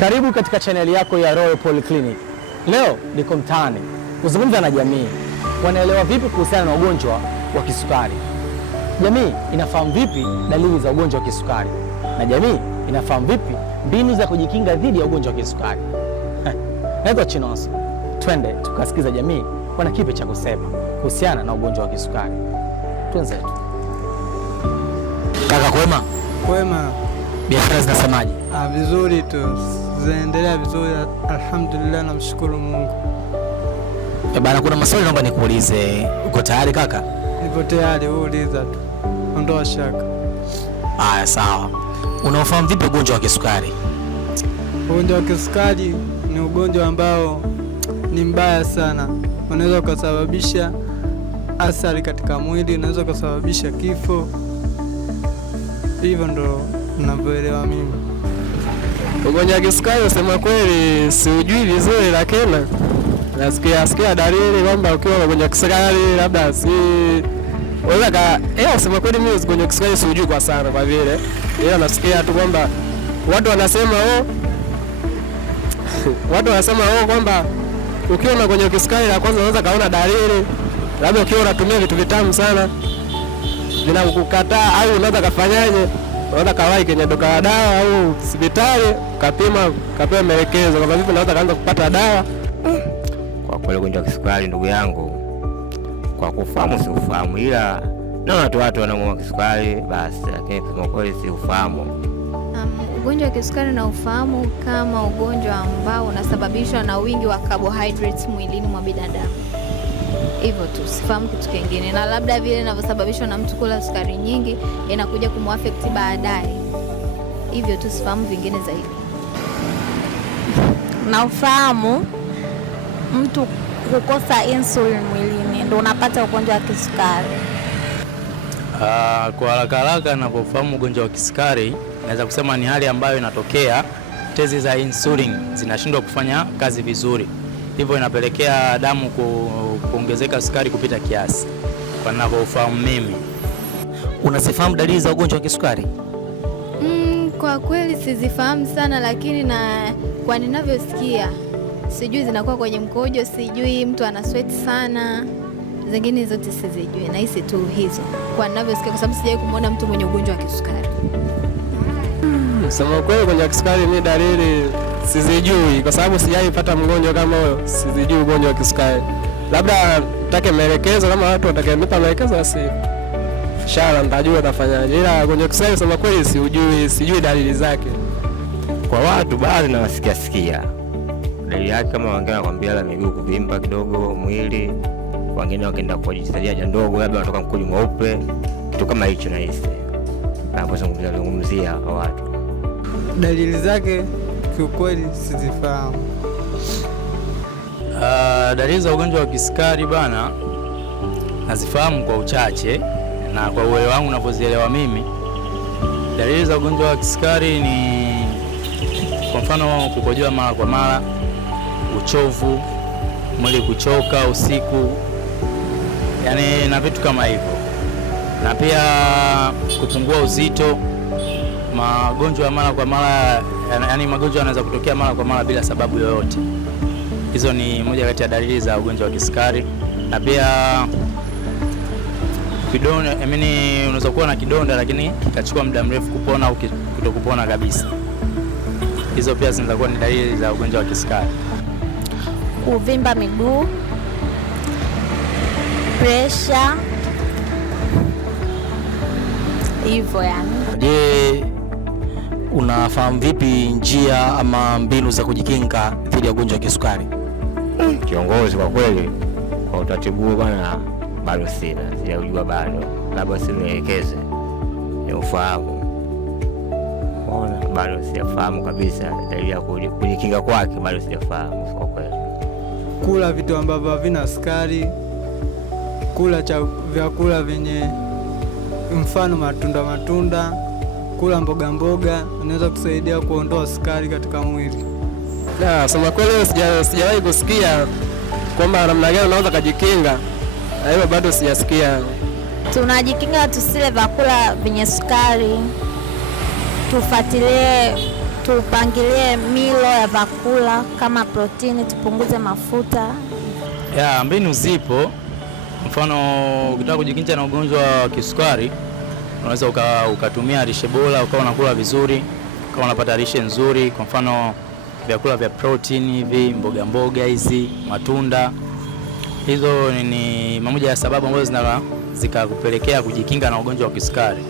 Karibu katika chaneli yako ya Royal Polyclinic. Leo niko mtaani kuzungumza na jamii. Wanaelewa vipi kuhusiana na ugonjwa wa kisukari? Jamii inafahamu vipi dalili za ugonjwa wa kisukari? Na jamii inafahamu vipi mbinu za kujikinga dhidi ya ugonjwa wa kisukari? Naitwa Chinoso. Twende tukasikiza jamii wana kipi cha kusema kuhusiana na ugonjwa wa kisukari. Twenzetu. Kaka kwema? Kwema. Biashara zinasemaje? Vizuri tu. Zinaendelea vizuri, alhamdulillah, namshukuru Mungu. Bana, kuna maswali naomba nikuulize. Uko tayari kaka? Nipo tayari, uuliza tu. Ondoa shaka. Haya, sawa. Unaofahamu vipi ugonjwa wa kisukari? Ugonjwa wa kisukari ni ugonjwa ambao ni mbaya sana. Unaweza kusababisha athari katika mwili, unaweza kusababisha kifo. Hivyo ndo ninavyoelewa mimi. Ugonjwa wa kisukari usema kweli siujui vizuri, lakini nasikia dalili kwamba ukiwa na ugonjwa wa kisukari labda usema kweli mimi ugonjwa wa kisukari siujui kwa sana kwa vile. Ila nasikia tu kwamba watu wanasema kwamba ukiwa na ugonjwa wa kisukari la kwanza unaweza kaona dalili labda ukiwa unatumia vitu vitamu sana vinakukataa, au unaweza kafanyaje? Unaweza kawahi kwenye duka la dawa au hospitali ukapima, ukapewa maelekezo kama vipi unaweza kaanza kupata dawa. Kwa kweli ugonjwa wa kisukari ndugu yangu, kwa kufahamu si ufahamu, ila naona tu watu wanaumwa kisukari basi, lakini kwa kweli si ufahamu. Ugonjwa wa kisukari na ufahamu kama ugonjwa ambao unasababishwa na wingi wa carbohydrates mwilini mwa binadamu. Hivyo tu, sifahamu kitu kingine, na labda vile inavyosababishwa na mtu kula sukari nyingi inakuja kumuaffect baadaye. Hivyo tu, sifahamu vingine zaidi. Na ufahamu mtu kukosa insulin mwilini ndio unapata ugonjwa wa kisukari. Kwa haraka ninapofahamu ugonjwa wa kisukari naweza kusema ni hali ambayo inatokea tezi za insulin zinashindwa kufanya kazi vizuri, hivyo inapelekea damu kuongezeka sukari kupita kiasi. Kwa ninavyofahamu mimi. Unazifahamu dalili za ugonjwa wa kisukari? Kwa kweli sizifahamu sana, lakini na kwa ninavyosikia sijui zinakuwa kwenye mkojo, sijui mtu ana sweat sana, zingine zote sizijui, na hisi tu hizo kwa ninavyosikia, kwa sababu sijawahi kumuona mtu mwenye ugonjwa wa kisukari. Sema kweli ugonjwa wa kisukari ni dalili sizijui, kwa sababu sijaipata mgonjwa kama huyo, sizijui ugonjwa wa kisukari. Labda take maelekezo, kama watu watakayenipa maelekezo basi inshallah nitajua tafanyaje, ila ugonjwa wa kisukari sema kweli sijui dalili zake. Kwa watu baadhi na wasikia dalili yake, kama wengine wanakuambia la miguu kuvimba kidogo mwili, wengine wakaenda kujisaidia haja ndogo, labda wanatoka mkojo mweupe, kitu kama hicho. Na hisi napozungumzia kwa watu dalili zake kiukweli sizifahamu. Dalili za ugonjwa wa kisukari bana nazifahamu kwa uchache na kwa uelewa wangu ninavyozielewa mimi. Dalili za ugonjwa wa kisukari ni kwa mfano kukojoa mara kwa mara, uchovu, mwili kuchoka usiku, yani na vitu kama hivyo, na pia kupungua uzito, magonjwa ya mara kwa mara, yani magonjwa yanaweza kutokea mara kwa mara bila sababu yoyote. Hizo ni moja kati ya dalili za ugonjwa wa kisukari. Na pia kidonda, unaweza kuwa na kidonda lakini kikachukua muda mrefu kupona au kutokupona kabisa. Hizo pia zinaweza kuwa ni dalili za ugonjwa wa kisukari. Kuvimba miguu, pressure, hivyo yani. Je, unafahamu vipi njia ama mbinu za kujikinga dhidi ya ugonjwa wa kisukari? Kiongozi, kwa kweli kwa utaratibu bwana bado sijajua bado, labda sinielekeze ni ufahamu. Ona, bado sijafahamu kabisa dalili ya kujikinga kwake, bado sijafahamu kwa kweli. Kula vitu ambavyo havina sukari, kula vyakula vyenye mfano matunda, kula mboga unaweza kusaidia kuondoa sukari katika mwili. Sema kweli sijawahi kusikia kwamba namna gani unaweza kujikinga, na hiyo bado sijasikia. Tunajikinga tusile vyakula vyenye sukari, tufuatilie tupangilie milo ya vyakula kama protini, tupunguze mafuta. Ya, mbinu zipo. Mfano ukitaka kujikinga na ugonjwa wa kisukari, unaweza ukatumia lishe bora, ukawa unakula vizuri, ukawa unapata lishe nzuri. Kwa mfano vyakula vya protein hivi, mboga hizi, matunda. Hizo ni moja ya sababu ambazo zikakupelekea kujikinga na ugonjwa wa kisukari.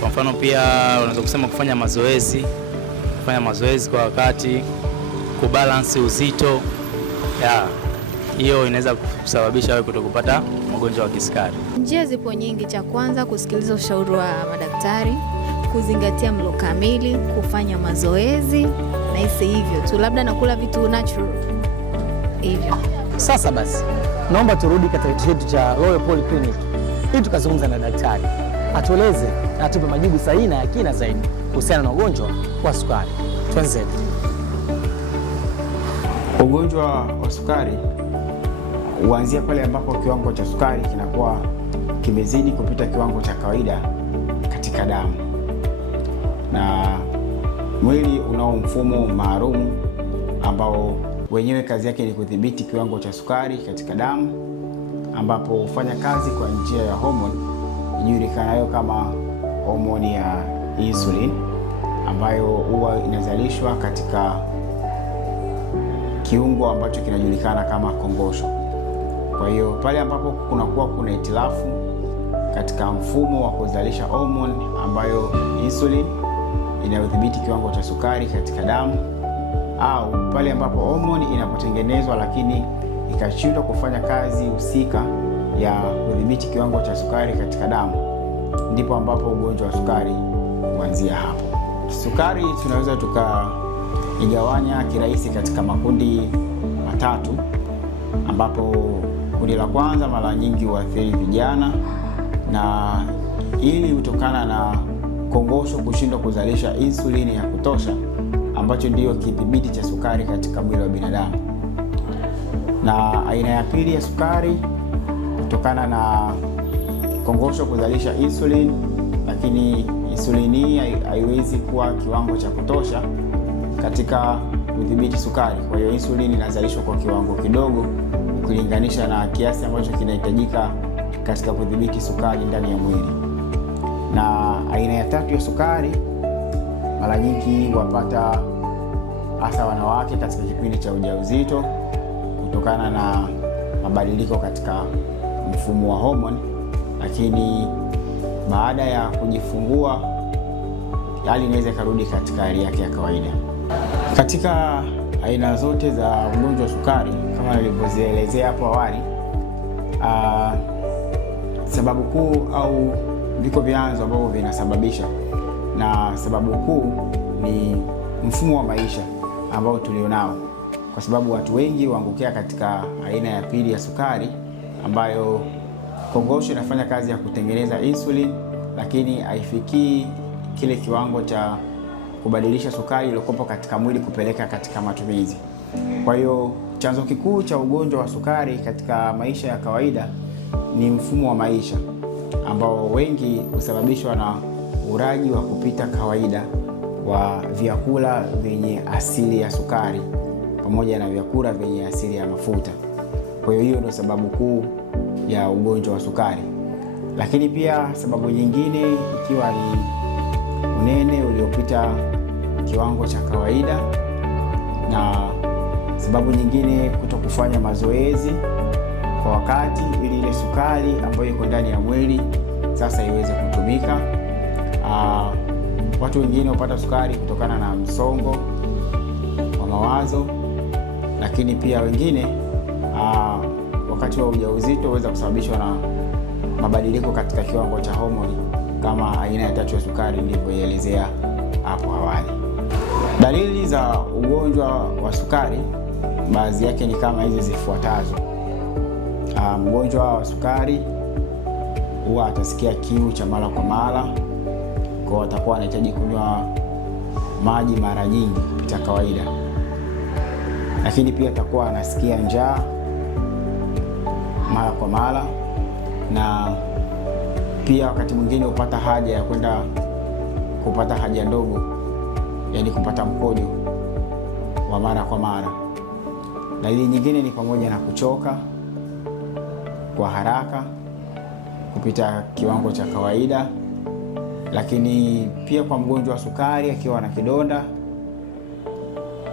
Kwa mfano pia unaweza kusema kufanya mazoezi kwa wakati, kubalance uzito. Hiyo inaweza kusababisha wewe kutokupata ugonjwa wa kisukari. Njia zipo nyingi. Cha kwanza, kusikiliza ushauri wa madaktari, kuzingatia mlo kamili, kufanya mazoezi, na hisi hivyo tu, labda nakula vitu natural hivyo. Sasa basi, naomba turudi katika kituo chetu cha Royal Polyclinic ili tukazungumza na daktari atueleze na atupe majibu sahihi na ya kina zaidi kuhusiana na ugonjwa wa sukari. Tuanze. Ugonjwa wa sukari huanzia pale ambapo kiwango cha sukari kinakuwa kimezidi kupita kiwango cha kawaida katika damu, na mwili unao mfumo maalum ambao wenyewe kazi yake ni kudhibiti kiwango cha sukari katika damu, ambapo hufanya kazi kwa njia ya homoni ijulikanayo kama homoni ya insulin, ambayo huwa inazalishwa katika kiungo ambacho kinajulikana kama kongosho. Kwa hiyo pale ambapo kunakuwa kuna hitilafu katika mfumo wa kuzalisha homoni ambayo insulin inayodhibiti kiwango cha sukari katika damu, au pale ambapo homoni inapotengenezwa lakini ikashindwa kufanya kazi husika ya kudhibiti kiwango cha sukari katika damu, ndipo ambapo ugonjwa wa sukari huanzia hapo. Sukari tunaweza tukaigawanya kirahisi katika makundi matatu, ambapo kundi la kwanza mara nyingi huathiri vijana, na ili hutokana na kongosho kushindwa kuzalisha insulini ya kutosha, ambacho ndiyo kidhibiti cha sukari katika mwili wa binadamu. Na aina ya pili ya sukari kutokana na kongosho kuzalisha insulin, lakini insulini hii haiwezi kuwa kiwango cha kutosha katika kudhibiti sukari. Kwa hiyo insulini inazalishwa kwa kiwango kidogo ukilinganisha na kiasi ambacho kinahitajika katika kudhibiti sukari ndani ya mwili. Na aina ya tatu ya sukari mara nyingi wapata hasa wanawake katika kipindi cha ujauzito kutokana na mabadiliko katika mfumo wa homoni, lakini baada ya kujifungua hali inaweza karudi katika hali yake ya kawaida. Katika aina zote za ugonjwa wa sukari kama nilivyozielezea hapo awali, sababu kuu au viko vyanzo ambavyo vinasababisha, na sababu kuu ni mfumo wa maisha ambao tulionao, kwa sababu watu wengi huangukia katika aina ya pili ya sukari, ambayo kongosho inafanya kazi ya kutengeneza insulin, lakini haifikii kile kiwango cha kubadilisha sukari iliyokuwa katika mwili kupeleka katika matumizi. Kwa hiyo chanzo kikuu cha ugonjwa wa sukari katika maisha ya kawaida ni mfumo wa maisha, ambao wengi husababishwa na ulaji wa kupita kawaida wa vyakula vyenye asili ya sukari pamoja na vyakula vyenye asili ya mafuta. Kwa hiyo ndio sababu kuu ya ugonjwa wa sukari. Lakini pia sababu nyingine ikiwa ni unene uliopita kiwango cha kawaida, na sababu nyingine kutokufanya mazoezi kwa wakati ili ile sukari ambayo iko ndani ya mwili sasa iweze kutumika. Watu wengine hupata sukari kutokana na msongo wa mawazo, lakini pia wengine wakati wa ujauzito huweza kusababishwa na mabadiliko katika kiwango cha homoni kama aina ya tatu ya sukari nilivyoelezea hapo awali. Dalili za ugonjwa wa sukari baadhi yake ni kama hizi zifuatazo. Mgonjwa wa sukari huwa atasikia kiu cha mara kwa mara, kwa atakuwa anahitaji kunywa maji mara nyingi kupita kawaida, lakini pia atakuwa anasikia njaa mara kwa mara, na pia wakati mwingine hupata haja ya kwenda kupata haja ndogo yaani kupata mkojo wa mara kwa mara. Dalili nyingine ni pamoja na kuchoka kwa haraka kupita kiwango cha kawaida, lakini pia kwa mgonjwa wa sukari akiwa na kidonda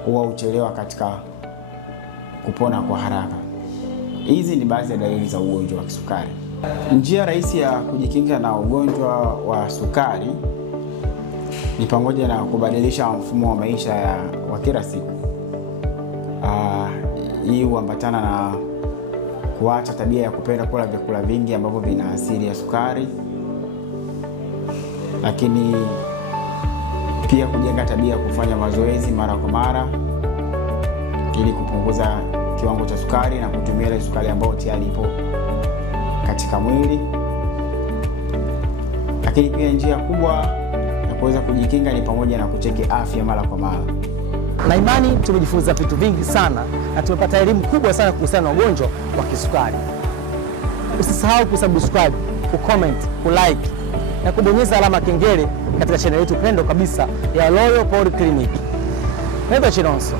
huwa huchelewa katika kupona kwa haraka. Hizi ni baadhi ya dalili za ugonjwa wa kisukari. Njia rahisi ya kujikinga na ugonjwa wa sukari ni pamoja na kubadilisha mfumo wa maisha wa kila siku. Hii huambatana na kuacha tabia ya kupenda kula vyakula vingi ambavyo vina asili ya sukari, lakini pia kujenga tabia ya kufanya mazoezi mara kwa mara ili kupunguza kiwango cha sukari na kutumia ile sukari ambayo tayari ipo katika mwili. Lakini pia njia kubwa ya kuweza kujikinga ni pamoja na kucheki afya mara kwa mara. Na imani tumejifunza vitu vingi sana na tumepata elimu kubwa sana kuhusiana na ugonjwa wa kisukari. Usisahau kusubscribe, kucomment, kulike na kubonyeza alama kengele katika channel yetu pendo kabisa ya Royal Polyclinic. Naitwa Chinonso.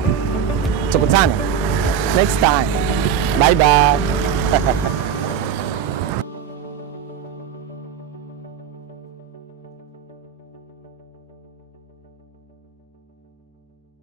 Tukutane next time. Bye bye.